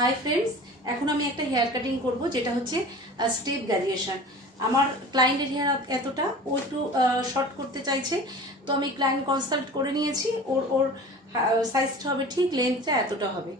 Hi friends, এখন আমি একটা হেয়ার কাটিং করব যেটা হচ্ছে স্টেপ গ্র্যাজুয়েশন। আমার ক্লায়েন্টের হেয়ার এতটা, ও একটু শর্ট করতে চাইছে, তো আমি ক্লায়েন্ট কনসাল্ট করে নিয়েছি। ওর ওর সাইজটা হবে ঠিক, লেন্থটা এতটা হবে।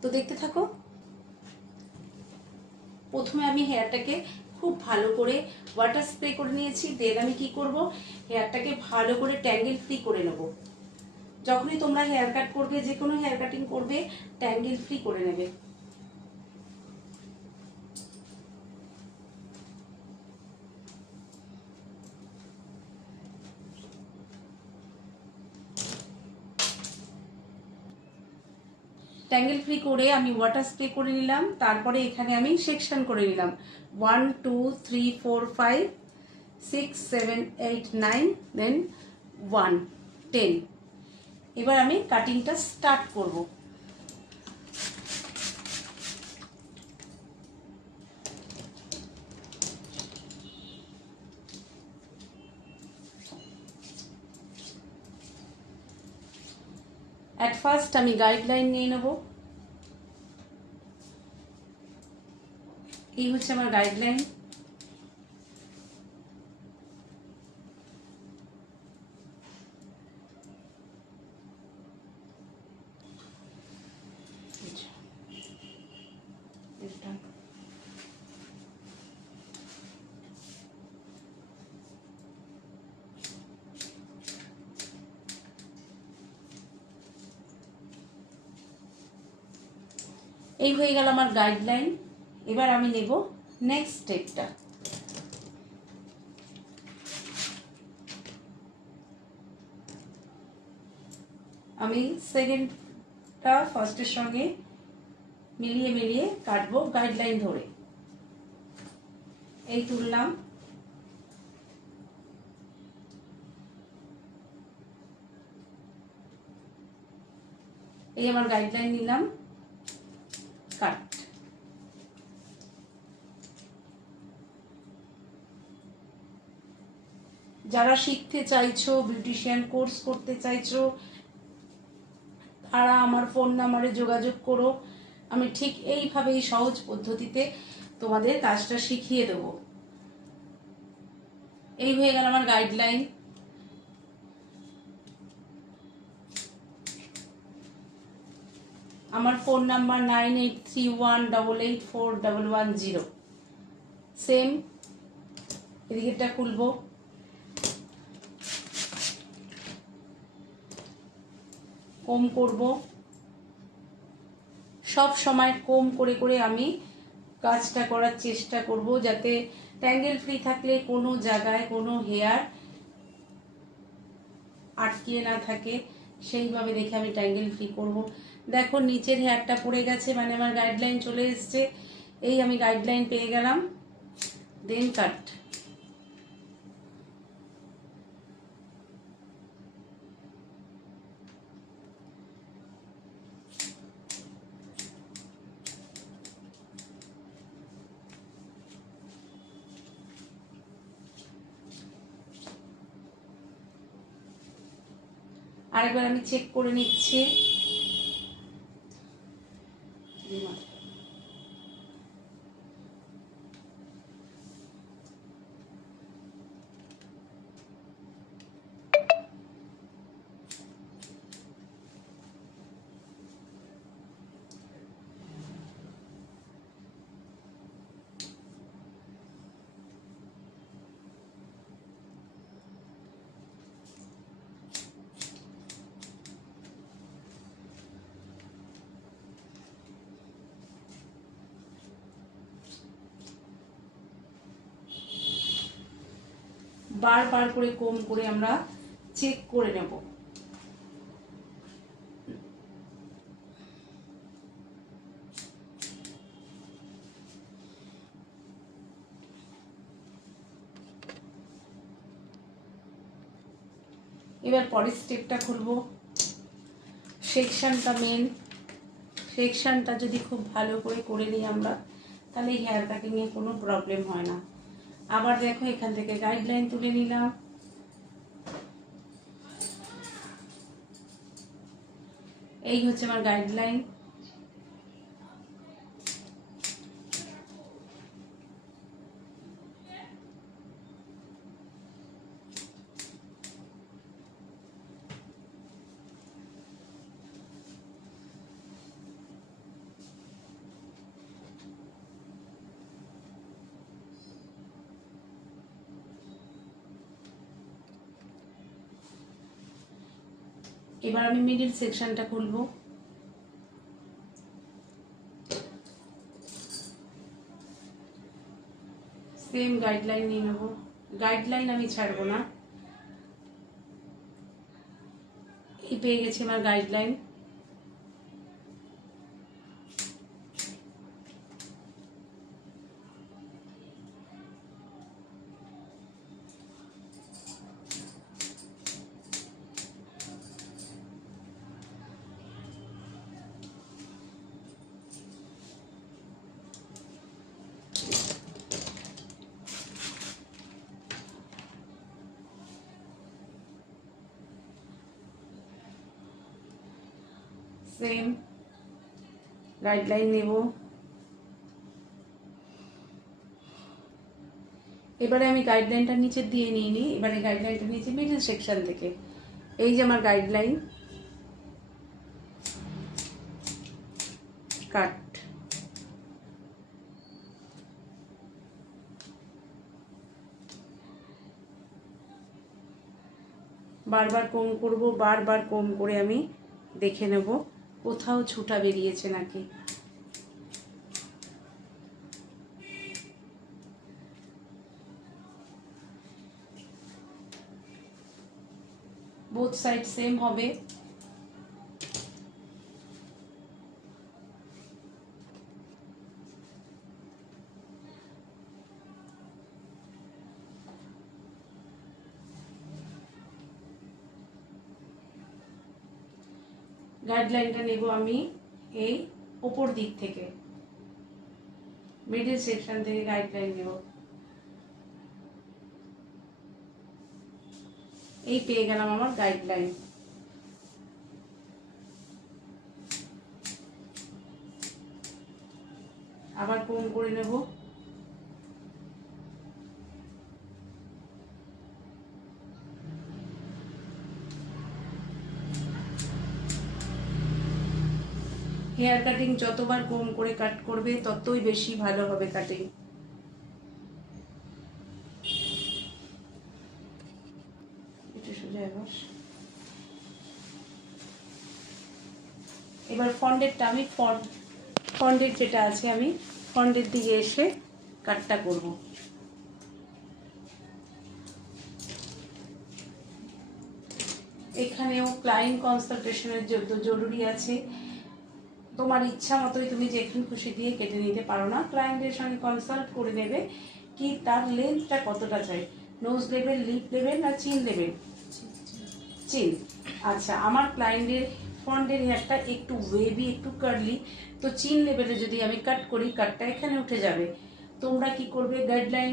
তো দেখতে থাকো। প্রথমে আমি হেয়ারটাকে খুব ভালো করে ওয়াটার স্প্রে করে নিয়েছি। দেন আমি কি করব, হেয়ারটাকে ভালো করে ট্যাঙ্গেল ফ্রি করে নেব। যখনই তোমরা হেয়ার কাট করবে, যে কোনো হেয়ার কাটিং করবে, ট্যাঙ্গেল ফ্রি করে নেবে। ট্যাঙ্গেল ফ্রি করে আমি ওয়াটার স্প্রে করে নিলাম। তারপরে এখানে আমি সেকশন করে নিলাম 1 2 3 4 5 6 7 8 9, দেন 1 10। এবার আমি কাটিংটা স্টার্ট করব। অ্যাট ফার্স্ট আমি গাইডলাইন নিয়ে নেব। এই হচ্ছে আমার গাইডলাইন। এই হয়ে গেল আমার গাইডলাইন। এবার আমি নেব নেক্সট স্টেপটা। আমি সেকেন্ডটা ফার্স্টের সঙ্গে মিলিয়ে মিলিয়ে কাটবো গাইডলাইন ধরে। এই তুললাম, এই আমার গাইডলাইন নিলাম, কাট। যারা শিখতে চাইছো, বিউটিশিয়ান কোর্স করতে চাইছো, তারা আমার ফোন নাম্বারে যোগাযোগ করো। আমি ঠিক এইভাবেই সহজ পদ্ধতিতে তোমাদের কাজটা শিখিয়ে দেব। এই হয়ে গেল আমার গাইডলাইন। আমার ফোন নাম্বার 9831884110। সেম এদিকেরটা খুলবো, কম করব। সব সময় কম করে করে আমি কাজটা করার চেষ্টা করব, যাতে ট্যাঙ্গেল ফ্রি থাকলে কোনো জায়গায় কোনো হেয়ার আটকিয়ে না থাকে। সেইভাবে দেখে আমি ট্যাঙ্গেল ফ্রি করব। দেখো নিচের হেয়ারটা পড়ে গেছে, মানে আমার গাইডলাইন চলে এসছে। এই আমি গাইডলাইন পেয়ে গেলাম, দেন কাট। আরেকবার আমি চেক করে নিচ্ছি। বারবার করে কম করে আমরা চেক করে নেব। এবার পরের স্টেপটা খুলবো। সেকশনটা মেন, সেকশনটা যদি খুব ভালো করে নিই আমরা, তাহলে হেয়ার কাটিংয়ে কোনো প্রবলেম হয় না। আবার দেখো এখান থেকে গাইডলাইন তুলে নিলাম। এই হচ্ছে আমার গাইডলাইন। এবার আমি মিডিল সেকশনটা খুলবো। সেম গাইডলাইন নিয়ে নেব, গাইডলাইন আমি ছাড়বো না। এই পেয়ে গেছি আমার গাইডলাইন। সেম গাইডলাইন নেব। এবারে আমি গাইডলাইনটা নিচে দিয়ে নিয়ে নিই। এবারে গাইডলাইনটা নিচে মিডল সেকশন থেকে, এই যে আমার গাইডলাইন, কাট। বারবার কম করব, বারবার কম করে আমি দেখে নেব কোথাও ছুটা বেরিয়েছে নাকি। বোথ সাইড সেম হবে। গাইডলাইনটা নেব আমি এই উপর দিক থেকে, মিডল সেকশন থেকে গাইডলাইন নেব। এই পেয়ে গেলাম আমার গাইডলাইন। আবার কম করে নেব। হেয়ার কাটিং যতবার কম করে কাট করবে ততই বেশি ভালো হবে কাটিং। এবার ফন্ডেরটা আমি ফন্ডের যেটা আছে আমি ফন্ডের দিকে এসে কাটটা করব। এখানেও ক্লায়েন্ট কনসালটেশনের জন্য জরুরি আছে। তোমার ইচ্ছা মতোই তুমি যেখানে খুশি দিয়ে কেটে নিতে পারো না, ক্লায়েন্টের সঙ্গে কনসাল্ট করে নেবে কি তার লেন্থটা কতটা চাই, নোজ লেভেল, লিপ লেভেল না চিন লেভেল। চিন। আচ্ছা, আমার ক্লায়েন্টের ফন্ডের হেয়ারটা একটু ওয়েভি, একটু কার্লি, তো চিন লেভেলে যদি আমি কাট করি কাটটা এখানে উঠে যাবে। তোমরা কি করবে, গাইডলাইন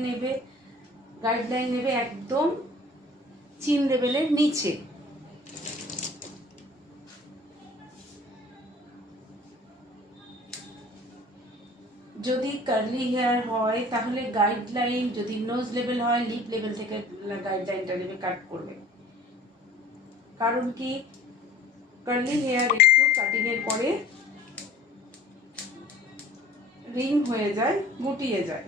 নেবে একদম চিন লেভেলের নিচে। যদি কার্লি হেয়ার হয় তাহলে গাইডলাইন, যদি নোজ লেভেল হয় লিপ লেভেল থেকে গাইডলাইনটা নেবে, কাট করবে। কারণ কি, কার্লি হেয়ার একটু কাটিং এর পরে রিং হয়ে যায়, গুটিয়ে যায়।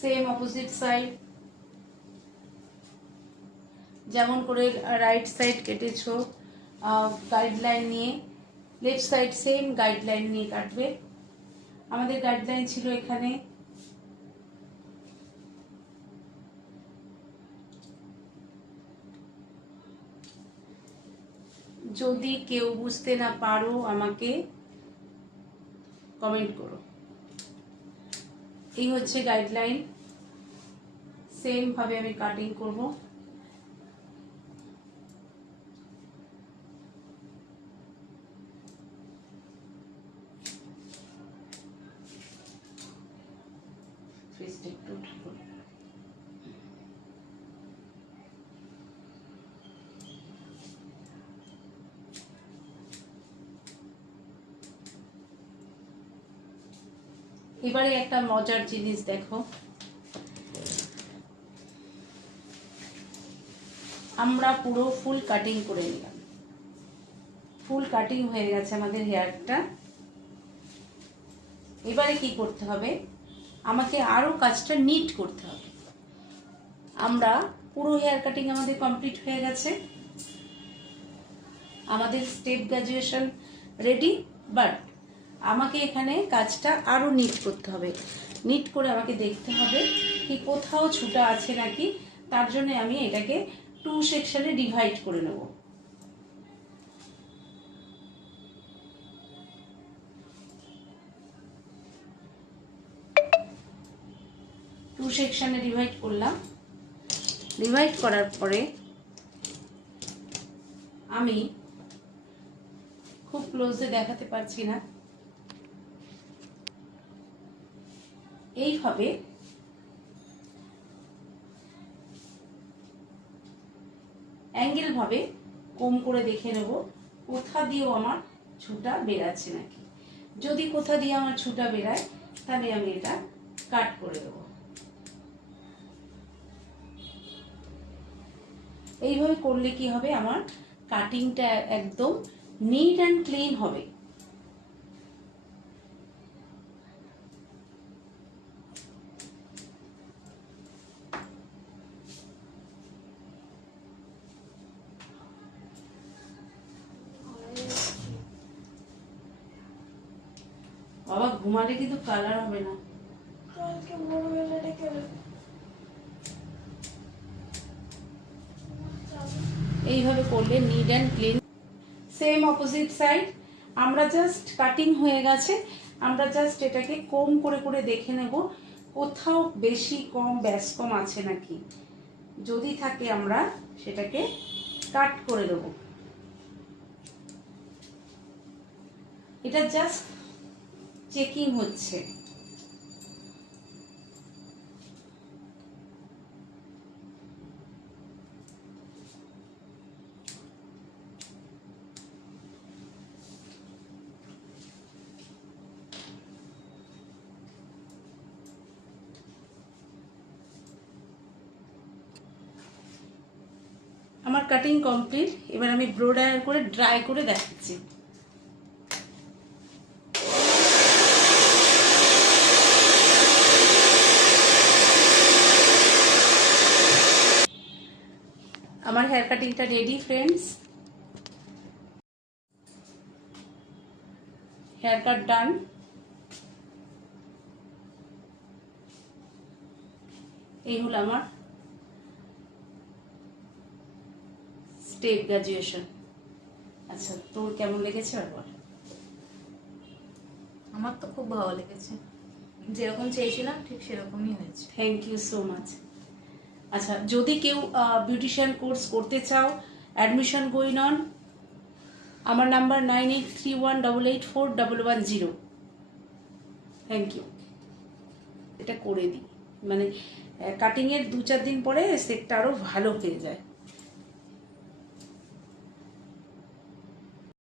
সেম অপোজিট সাইড, যেমন করে রাইট সাইড কেটেছো গাইডলাইন নিয়ে, লেফট সাইড সেম গাইডলাইন নিয়ে কাটবে। আমাদের গাইডলাইন ছিল এখানে। যদি কেউ বুঝতে না পারো আমাকে কমেন্ট করো। এই হচ্ছে গাইডলাইন, সেম ভাবে আমি কাটিং করব। এবারে একটা মজার জিনিস দেখো, আমরা পুরো ফুল কাটিং করে নিলাম, ফুল কাটিং হয়ে গেছে আমাদের হেয়ারটা। এবারে কি করতে হবে, আমাকে আরো কাজটা নিট করতে হবে। আমরা পুরো হেয়ার কাটিং আমাদের কমপ্লিট হয়ে গেছে। আমাদের স্টেপ গ্রাজুয়েশন রেডি, বাট আমাকে এখানে কাজটা আরও নিট করতে হবে। নিট করে আমাকে দেখতে হবে কি কোথাও ছুটা আছে নাকি। তার জন্য আমি এটাকে 2 সেকশনে ডিভাইড করে নেব। টু সেকশনে ডিভাইড করলাম। ডিভাইড করার পরে আমি খুব ক্লোজে দেখাতে পারছি না, এইভাবে অ্যাঙ্গেল ভাবে কম করে দেখে নেব কোথা দিয়েও আমার ছুটা বেরাচ্ছে নাকি। যদি কোথা দিয়ে আমার ছুটা বেরায় তাহলে আমি এটা কাট করে দেবো। এইভাবে করলে কি হবে, আমার কাটিংটা একদম নিট অ্যান্ড ক্লিন হবে। বাবা ঘুমালে কিন্তু কালার হবে না। এইভাবে করলে neat and clean. Same opposite side, আমরা জাস্ট কাটিং হয়ে গেছে, আমরা জাস্ট এটাকে কম করে করে দেখে নেব কোথাও বেশি কম ব্যাস কম আছে নাকি। যদি থাকে আমরা সেটাকে কাট করে দেব। এটা জাস্ট চেকিং হচ্ছে। আমার কাটিং কমপ্লিট। এবার আমি ব্লো ড্রায়ার করে ড্রাই করে দেখাচ্ছি। আমার হেয়ার কাটিংটা রেডি ফ্রেন্ডস। হেয়ার কাট ডান। এই হলো আমার স্টেপ গ্রাজুয়েশন। আচ্ছা, তোর কেমন লেগেছে ব্যাপার? আমার তো খুব ভালো লেগেছে, যেরকম চেয়েছিলাম ঠিক সেরকমই হয়েছে। Thank you so much. আচ্ছা, যদি কেউ বিউটিশিয়ান কোর্স করতে চাও, অ্যাডমিশন গোয়িং অন। আমার নাম্বার 9831884110। Thank you. এটা করে দিই, মানে কাটিংয়ের 2-4 দিন পরে সেটটা আরও ভালো হয়ে যায়।